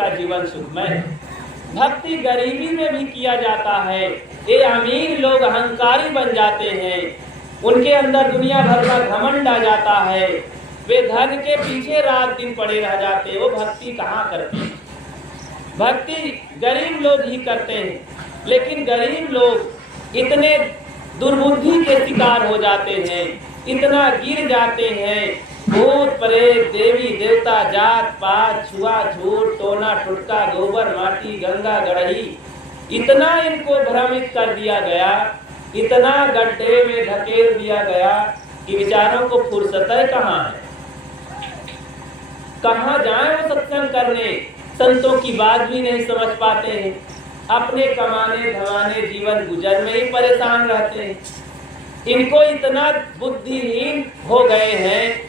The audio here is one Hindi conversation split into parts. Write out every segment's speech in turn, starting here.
उनका जीवन सुखमय। भक्ति गरीबी में भी किया जाता है। ये अमीर लोग अहंकारी बन जाते हैं, उनके अंदर दुनिया भर का घमंड आ जाता है, वे धन के पीछे रात दिन पड़े रह जाते हैं, वो भक्ति कहाँ करते हैं। भक्ति गरीब लोग ही करते हैं, लेकिन गरीब लोग इतने दुर्बुद्धि के शिकार हो जाते हैं, इतना गिर जाते हैं, भूत प्रेत देवी देवता जात पात छुआछूत टोना टुटका गोबर माटी गंगा गड़ही, इतना इनको भ्रमित कर दिया गया, इतना गड्ढे में धकेल दिया गया कि बेचारों को फुर्सत कहाँ है, कहाँ जाए वो सत्संग करने, संतों की बात भी नहीं समझ पाते हैं, अपने कमाने धमाने जीवन गुजर में ही परेशान रहते हैं। इनको इतना बुद्धिहीन हो गए हैं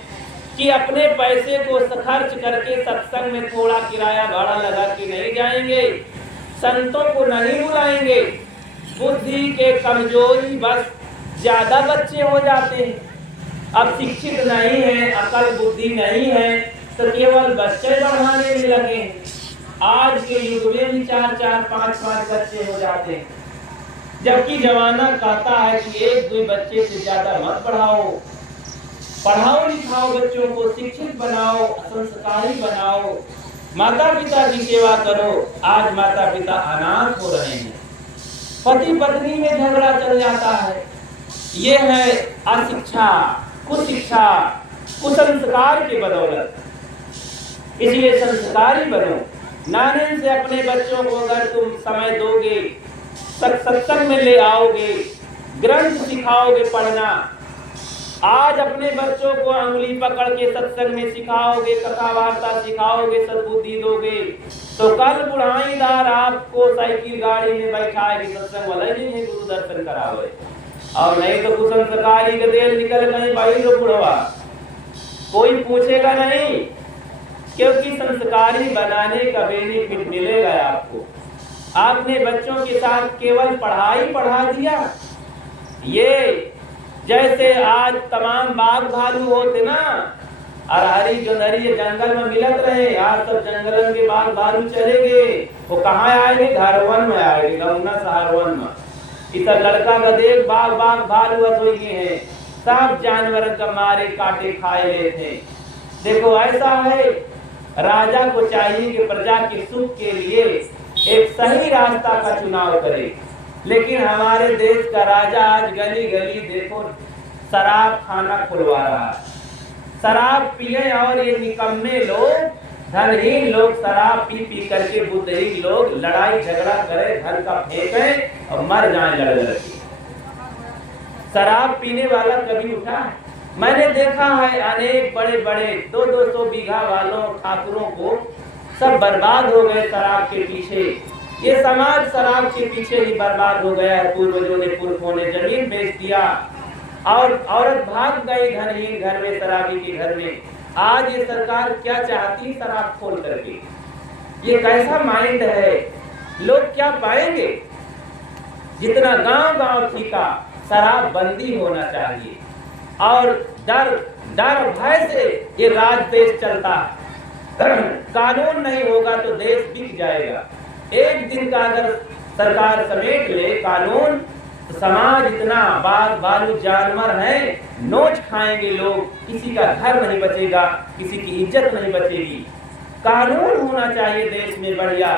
कि अपने पैसे को खर्च करके सत्संग में थोड़ा किराया भाड़ा लगा के नहीं जाएंगे, संतों को नहीं बुलाएंगे। बुद्धि के कमजोरी बस ज्यादा बच्चे हो जाते हैं। अब शिक्षित नहीं है, अकल बुद्धि नहीं है, तो केवल बच्चे बढ़ाने में लगे। आज के युग में भी 4-4, 5-5 बच्चे हो जाते हैं, जबकि जमाना कहता है कि 1-2 बच्चे से ज्यादा मत बढ़ाओ। पढ़ाओ लिखाओ, बच्चों को शिक्षित बनाओ, संस्कारी बनाओ, माता पिता की सेवा करो। आज माता पिता अनाथ हो रहे हैं, पति पत्नी में झगड़ा चल जाता है। ये है अशिक्षा, कुशिक्षा, कुसंस्कार के बदौलत। इसलिए संस्कारी बनो। नाने से अपने बच्चों को अगर तुम समय दोगे, सत्संग में ले आओगे, ग्रंथ सिखाओगे पढ़ना, आज अपने बच्चों को अंगुली पकड़ के सत्संग में सिखाओगे, कथा वार्ता सिखाओगे, सद्बुद्धि दोगे, तो कल बुढ़ाईदार आपको साइकिल गाड़ी में बैठाएगी, सत्संग वाले जी ने गुरु दर्शन करावे, और नहीं तो कुसंस्कारी गदेल निकल गई भाई तो बुढ़वा, कोई पूछेगा नहीं, क्योंकि संस्कारी बनाने का बेनिफिट मिलेगा आपको। आपने बच्चों के साथ केवल पढ़ाई पढ़ा दिया। ये जैसे आज तमाम बाघ भालू होते ना, और हरी जोनरी जंगल में मिलत रहे, आज सब जंगलन के बाघ भालू चले गए, वो कहाँ आएंगे? घरवन में आएंगे, गौना शहरवन में। इस लड़का का देख बाघ भालू हो गए हैं, सब जानवर का मारे काटे खाए लेते। देखो ऐसा है, राजा को चाहिए कि प्रजा के सुख के लिए एक सही रास्ता का चुनाव करे, लेकिन हमारे देश का राजा आज गली गली देखो शराब खाना खुलवा रहा है। शराब पिए और ये निकम्मे लोग, धनहीन लोग शराब पी पी करके बुद्धहीन लोग लड़ाई झगड़ा करे, घर का फेंके और मर जाए लड़ लड़के। शराब पीने वाला कभी उठा है? मैंने देखा है अनेक बड़े बड़े 200 बीघा वालों ठाकुरों को सब बर्बाद हो गए शराब के पीछे। ये समाज शराब के पीछे ही बर्बाद हो गया है। पूर्वजों ने पुरखों ने जमीन बेच दिया और औरत भाग गई धनहीन घर में, शराबी के घर में। आज ये सरकार क्या चाहती, शराब खोल करके? ये कैसा माइंड है? लोग क्या पाएंगे? जितना गांव गांव ठीका, शराब बंदी होना चाहिए। और डर भय से ये राज देश चलता है। कानून नहीं होगा तो देश बिक जाएगा। एक दिन का अगर सरकार समेट ले कानून, तो समाज इतना बाघ भालू जानवर है, नोच खाएंगे लोग, किसी का घर नहीं बचेगा, किसी की इज्जत नहीं बचेगी। कानून होना चाहिए देश में बढ़िया,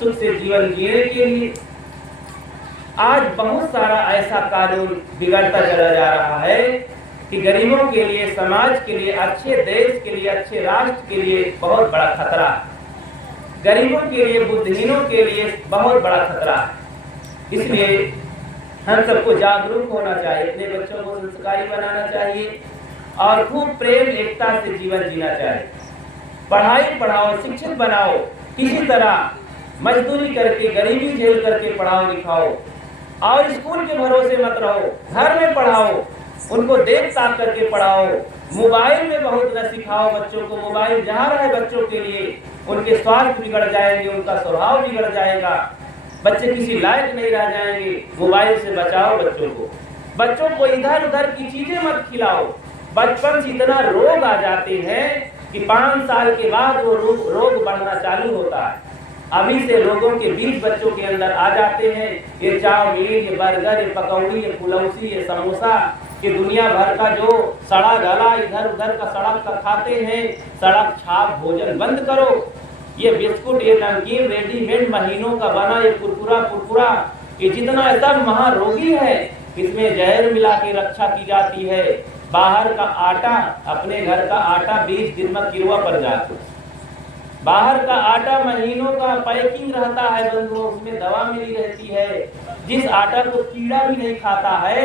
सुख से जीवन जीने के लिए। आज बहुत सारा ऐसा कानून बिगड़ता चला जा रहा है कि गरीबों के लिए, समाज के लिए, अच्छे देश के लिए, अच्छे राष्ट्र के लिए बहुत बड़ा खतरा है। गरीबों के लिए, बुद्धिहीनों के लिए बहुत बड़ा खतरा है। इसलिए हम सबको जागरूक होना चाहिए, अपने बच्चों को संस्कारी बनाना चाहिए और खूब प्रेम एकता से जीवन जीना चाहिए। पढ़ाई पढ़ाओ, शिक्षित बनाओ, किसी तरह मजदूरी करके, गरीबी झेल करके पढ़ाओ लिखाओ, और स्कूल के भरोसे मत रहो, घर में पढ़ाओ, उनको देख ताक करके पढ़ाओ। मोबाइल में बहुत न सिखाओ बच्चों को। मोबाइल जहाँ रहे बच्चों के लिए, उनके स्वास्थ्य बिगड़ जाएंगे, उनका स्वभाव बिगड़ जाएगा, बच्चे किसी लायक नहीं रह जाएंगे। मोबाइल से बचाओ बच्चों को। बच्चों को इधर उधर की चीजें मत खिलाओ। बचपन से इतना रोग आ जाते हैं कि 5 साल के बाद वो रोग बढ़ना चालू होता है। अभी से लोगों के बीच बच्चों के अंदर आ जाते हैं। ये चाउमीन, ये बर्गर, ये पकौड़ी, ये फुलौसी, ये समोसा, कि दुनिया भर का जो सड़ा गला इधर उधर का सड़क का खाते हैं। सड़क छाप भोजन बंद करो। ये बिस्कुट, ये नमकीन रेडीमेड महीनों का बना, ये कुरकुरा, ये जितना सब महारोगी है, इसमें जहर मिला के रक्षा की जाती है। बाहर का आटा, अपने घर का आटा 20 दिन में किरुआ पड़ जाता है। बाहर का आटा महीनों का पैकिंग रहता है बंधुओं, उसमें दवा मिली रहती है। जिस आटा को कीड़ा भी नहीं खाता है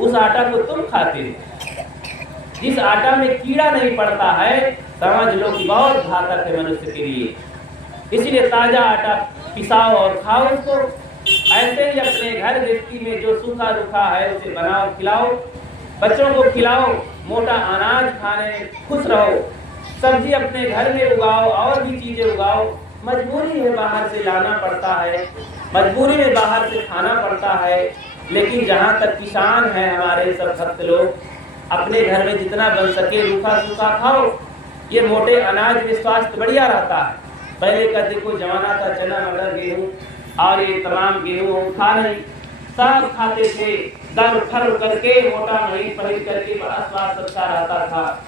उस आटा को तुम खाते हो। जिस आटा में कीड़ा नहीं पड़ता है समझ लो कि बहुत घातक है मनुष्य के लिए। इसलिए ताजा आटा पिसाओ और खाओ उसको। ऐसे ही अपने घर गृहस्थी में जो सूखा रूखा है उसे बनाओ, खिलाओ, बच्चों को खिलाओ, मोटा अनाज खाने खुश रहो। सब्जी अपने घर में उगाओ और भी चीजें उगाओ। मजबूरी है बाहर से लाना पड़ता है, मजबूरी में बाहर से खाना पड़ता है। लेकिन जहाँ तक किसान है हमारे सब भक्त लोग, अपने घर में जितना बन सके रूखा सूखा खाओ। ये मोटे अनाज में स्वास्थ्य बढ़िया रहता है। पहले का देखो जमाना था, चना मटर गेहूँ और ये तमाम गेहूँ खा नहीं, सब खाते थे। दर फर करके मोटा नहीं पहन करके बड़ा स्वास्थ्य अच्छा रहता था।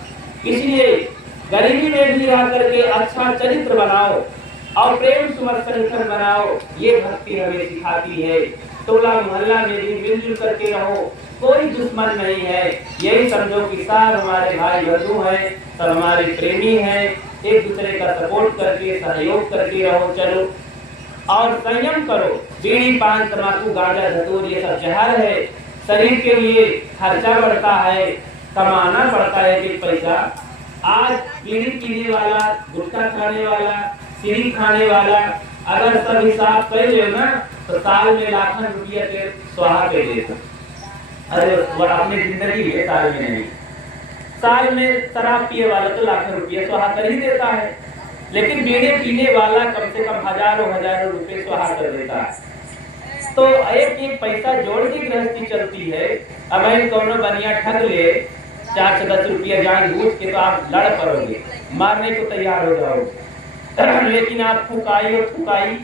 इसलिए गरीबी में भी रह करके अच्छा चरित्र बनाओ और प्रेम सुमर्शन बनाओ। ये भक्ति हमें सिखाती है। टोला मोहल्ला में भी मिलजुल करके रहो, कोई दुश्मन नहीं है। यही समझो कि सब हमारे भाई बंधु हैं, सब हमारे प्रेमी हैं। एक दूसरे का सपोर्ट करके सहयोग करके रहो, चलो और संयम करो। बीड़ी पान तंबाकू गांजा धतूर ये सब जहर है। शरीर के लिए खर्चा बढ़ता है, कमाना पड़ता है कि पैसा। आज बीड़ी पीने वाला, गुटखा खाने वाला, सीरी खाने वाला अगर सब हिसाब कर ले ना तो साल में लाखों रुपया के स्वाहा कर देता। अरे वो अपनी जिंदगी में साल में नहीं, साल में शराब पिए वाला तो लाखों रुपया स्वाहा कर ही देता है। लेकिन बीड़ी पीने वाला कम से कम हजारों रुपए स्वाहा कर देता है। तो एक पैसा जोड़ के गृहस्थी चलती है। अब हम कोनो बनिया ठग ले 4 से 10 रुपया जान बूझ के तो आप लड़ पड़ोगे, मारने को तैयार हो जाओगे। लेकिन आप फुकाई और फुकाई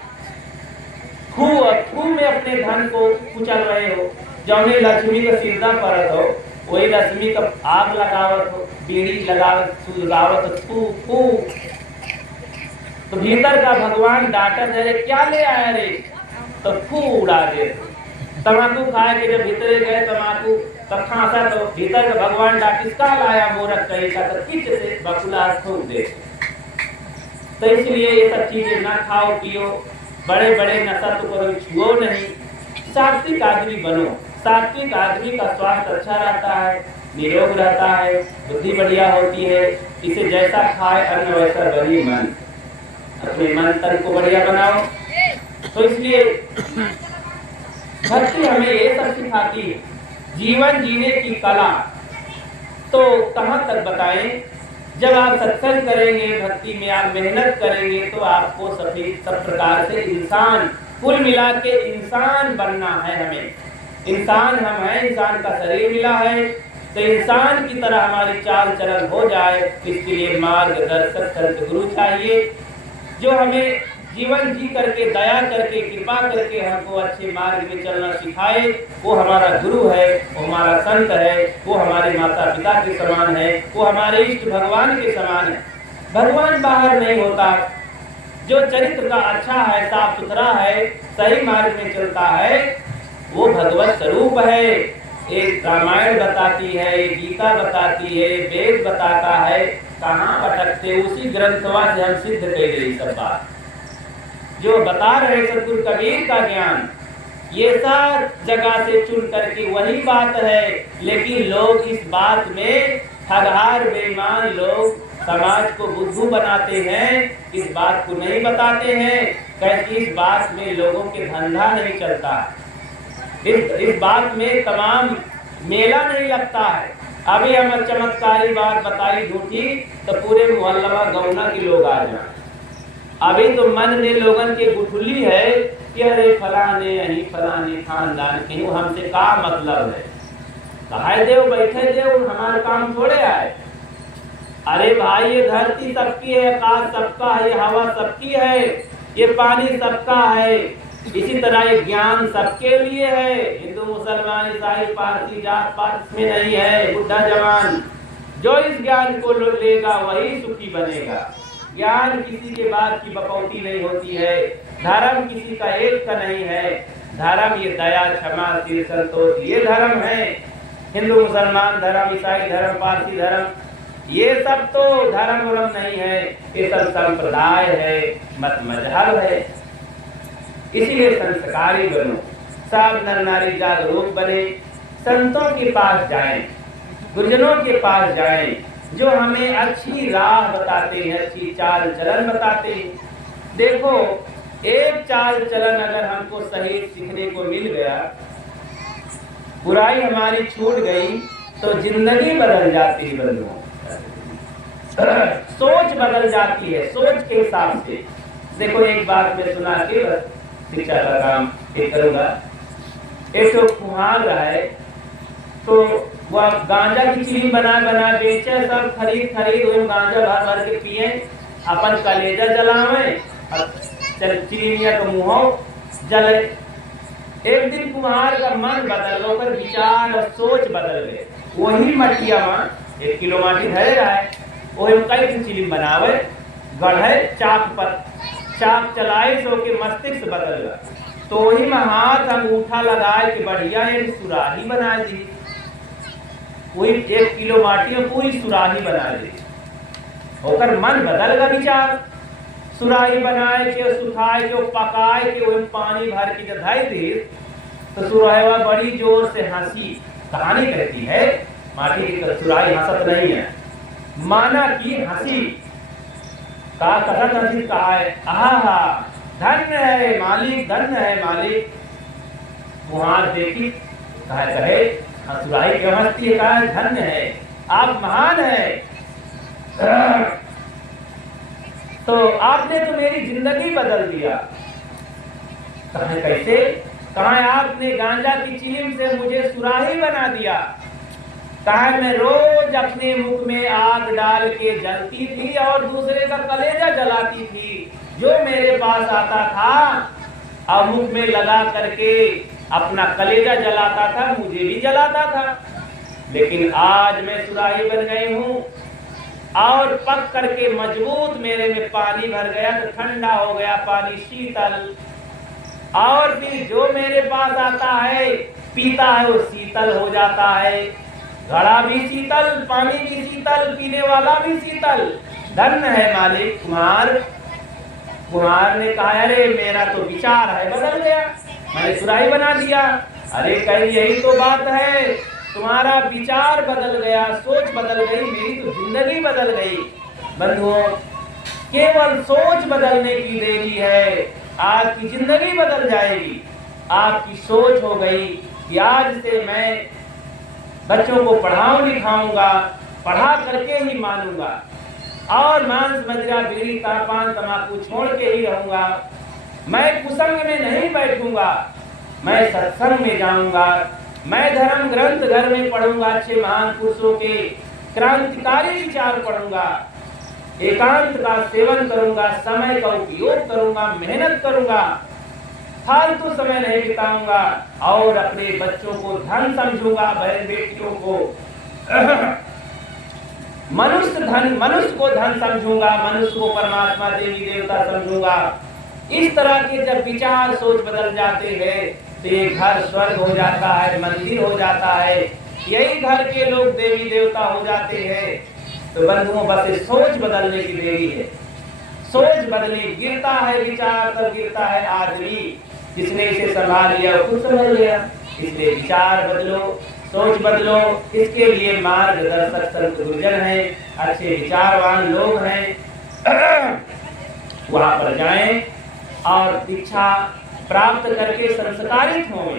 खूह में अपने धन को कुचल रहे हो। जौन लक्ष्मी का सीधा परत हो वही लक्ष्मी का आग लगावत हो, बीड़ी लगावत हो। तो भीतर का भगवान डांटत है, क्या ले आया रे, तो फू उड़ा दे। तम्बाकू खाए के जब भीतरे गए तम्बाकू तब खांसा तो भीतर का भगवान डांट, किसका लाया मूर्ख कहीं का, तो किच से बकुला फूंक दे। तो इसलिए ये सब चीजें ना खाओ पियो, बड़े बड़े नशा तो करो छुओ नहीं। सात्विक आदमी बनो। सात्विक आदमी का स्वास्थ्य अच्छा रहता है, निरोग रहता है, बुद्धि बढ़िया होती है। इसे जैसा खाए अन्न वैसा बनी मन। अपने मन तन को बढ़िया बनाओ। तो इसलिए भक्ति हमें ये सब सिखाती है। जीवन जीने की कला तो कहाँ तक बताएं। जब आप सत्संग करेंगे, भक्ति में आप मेहनत करेंगे तो आपको सब प्रकार से इंसान, कुल मिला के इंसान बनना है। हमें इंसान हम हैं, इंसान का शरीर मिला है, तो इंसान की तरह हमारी चाल चलन हो जाए। इसके लिए मार्गदर्शक संत गुरु चाहिए जो हमें जीवन जी करके, दया करके, कृपा करके हमको अच्छे मार्ग में चलना सिखाए। वो हमारा गुरु है, वो हमारा संत है, वो हमारे माता पिता के समान है, वो हमारे इष्ट भगवान के समान है। भगवान बाहर नहीं होता। जो चरित्र का अच्छा है, साफ सुथरा है, सही मार्ग में चलता है, वो भगवत स्वरूप है। एक रामायण बताती है, एक गीता बताती है, वेद बताता है। कहाँ भटकते, उसी ग्रंथवा से हम सिद्ध कर रही सब बात जो बता रहे सतगुरु कबीर का ज्ञान। ये सब जगह से चुन करके वही बात है। लेकिन लोग इस बात में ठगहार बेईमान लोग समाज को बुद्धू बनाते हैं, इस बात को नहीं बताते हैं। क्योंकि इस बात में लोगों के धंधा नहीं चलता, इस बात में तमाम मेला नहीं लगता है। अभी हम चमत्कारी बात बताई झूठी तो पूरे मोहल्ला गौना के लोग आ जाए। अभी तो मन में लोगन के गुठली है कि अरे फलाने यही फलाने खानदान के हमसे का मतलब है। कहे देव बैठे देव, हमारे काम थोड़े आए। अरे भाई ये धरती सबकी है, आकाश सबका है, ये हवा सबकी है। ये पानी सबका है। इसी तरह ये ज्ञान सबके लिए है। हिंदू, मुसलमान, ईसाई, पारसी, जात पात इसमें नहीं है। बुढ़ा जवान जो इस ज्ञान को लेगा वही सुखी बनेगा। ज्ञान किसी के बाद की बकौती नहीं होती है। धर्म किसी का एक का नहीं है। धर्म ये दया, क्षमा, शील, संतोष, ये धर्म है। हिंदू, मुसलमान धर्म, ईसाई धर्म, पारसी धर्म, ये सब तो धर्म वर्म नहीं है। ये सब संप्रदाय है, मत मजहब है। इसीलिए संस्कारी बनो, सब नर नारी जागरूक बने, संतों के पास जाएं, गुरुजनों के पास जाएं, जो हमें अच्छी राह बताते हैं, अच्छी चाल चलन बताते हैं। देखो, एक चाल चलन अगर हमको सही सीखने को मिल गया, बुराई हमारी छूट गई, तो जिंदगी बदल जाती है बंधुओं। सोच बदल जाती है, सोच के हिसाब से। देखो, एक बात मैं सुना के बस शिक्षा का काम करूंगा। एक तो कुम्हार रहा है, तो वह गांजा की चिली बना बना बेचे, सब खरीद वो गांजा भर भर के पिए, अपन कलेजा जलावे, चिड़िया का मुँह जले। एक दिन कुम्हार का मन बदल गया, विचार और सोच बदल गए। वही मटिया में 1 किलो माटी धरे रहा है, वही कई दिन चिली बनावे, गढ़े चाक पर, चाक चलाए तो के मस्तिष्क बदल गया। तो वही में हाथ अंगूठा लगाए कि बढ़िया एक सुराही बना दी। वही 1 किलो माटी में पूरी सुराही बना दी। होकर मन बदल गया, विचार सुराही बनाए के, सुखाए के, पकाए के, वही पानी भर के जब धाई दी, तो सुराहीवा बड़ी जोर से हंसी। कहानी कहती है, माटी की सुराही हंसत नहीं है, माना की हंसी। का कथन हंसी कहा है, आहा धन्य है मालिक, धन्य है मालिक। वहां देखी कहे सुराही क्यों हंसती है, कहा धन्य है, आप महान है। तो आपने तो मेरी जिंदगी बदल दिया। कहा कैसे? कहा आपने गांजा की चिलिम से मुझे सुराही बना दिया। कहा मैं रोज अपने मुख में आग डाल के जलती थी और दूसरे का कलेजा जलाती थी। जो मेरे पास आता था और मुख में लगा करके अपना कलेजा जलाता था, मुझे भी जलाता था। लेकिन आज मैं सुराही बन गई हूँ और पक करके मजबूत मेरे में पानी भर गया, तो ठंडा हो गया पानी, शीतल। और फिर जो मेरे पास आता है पीता है, वो शीतल हो जाता है। घड़ा भी शीतल, पानी भी शीतल, पीने वाला भी शीतल। धन्य है मालिक। कुम्हार ने कहा, अरे मेरा तो विचार है बदल गया, मैंने सुराही बना दिया। अरे कहीं यही तो बात है, तुम्हारा विचार बदल गया, सोच बदल गई, मेरी तो जिंदगी बदल गई। बंधुओं, केवल सोच बदलने की देरी है, आपकी जिंदगी बदल जाएगी। आपकी सोच हो गई कि आज से मैं बच्चों को पढ़ाऊं लिखाऊंगा, पढ़ा करके ही मानूंगा, और मांस मदिरा बीड़ी पान तंबाकू छोड़ के ही रहूंगा। मैं कुसंग में नहीं बैठूंगा, मैं सत्संग में जाऊंगा। मैं धर्म ग्रंथ घर में पढ़ूंगा, अच्छे महान पुरुषों के क्रांतिकारी विचार पढ़ूंगा, एकांत का सेवन करूंगा, समय का उपयोग करूंगा, मेहनत करूंगा, फालतू समय नहीं बिताऊंगा, और अपने बच्चों को धन समझूंगा, बहन बेटियों को मनुष्य को धन समझूंगा, मनुष्य को परमात्मा देवी देवता समझूंगा। इस तरह के जब विचार सोच बदल जाते हैं, तो ये घर स्वर्ग हो जाता है, मंदिर हो जाता है, यही घर के लोग देवी देवता हो जाते हैं। तो बंधुओं, बस सोच बदलने की देरी है। सोच बदली, गिरता है विचार तब गिरता है आदमी। जिसने इसे संभाल लिया वो खुद संभाल लिया। इसलिए विचार बदलो, सोच बदलो। इसके लिए मार्गदर्शक संत गुरुजन हैं, अच्छे विचारवान लोग हैं। वहां पर जाएं और दीक्षा प्राप्त करके संस्कारित हों।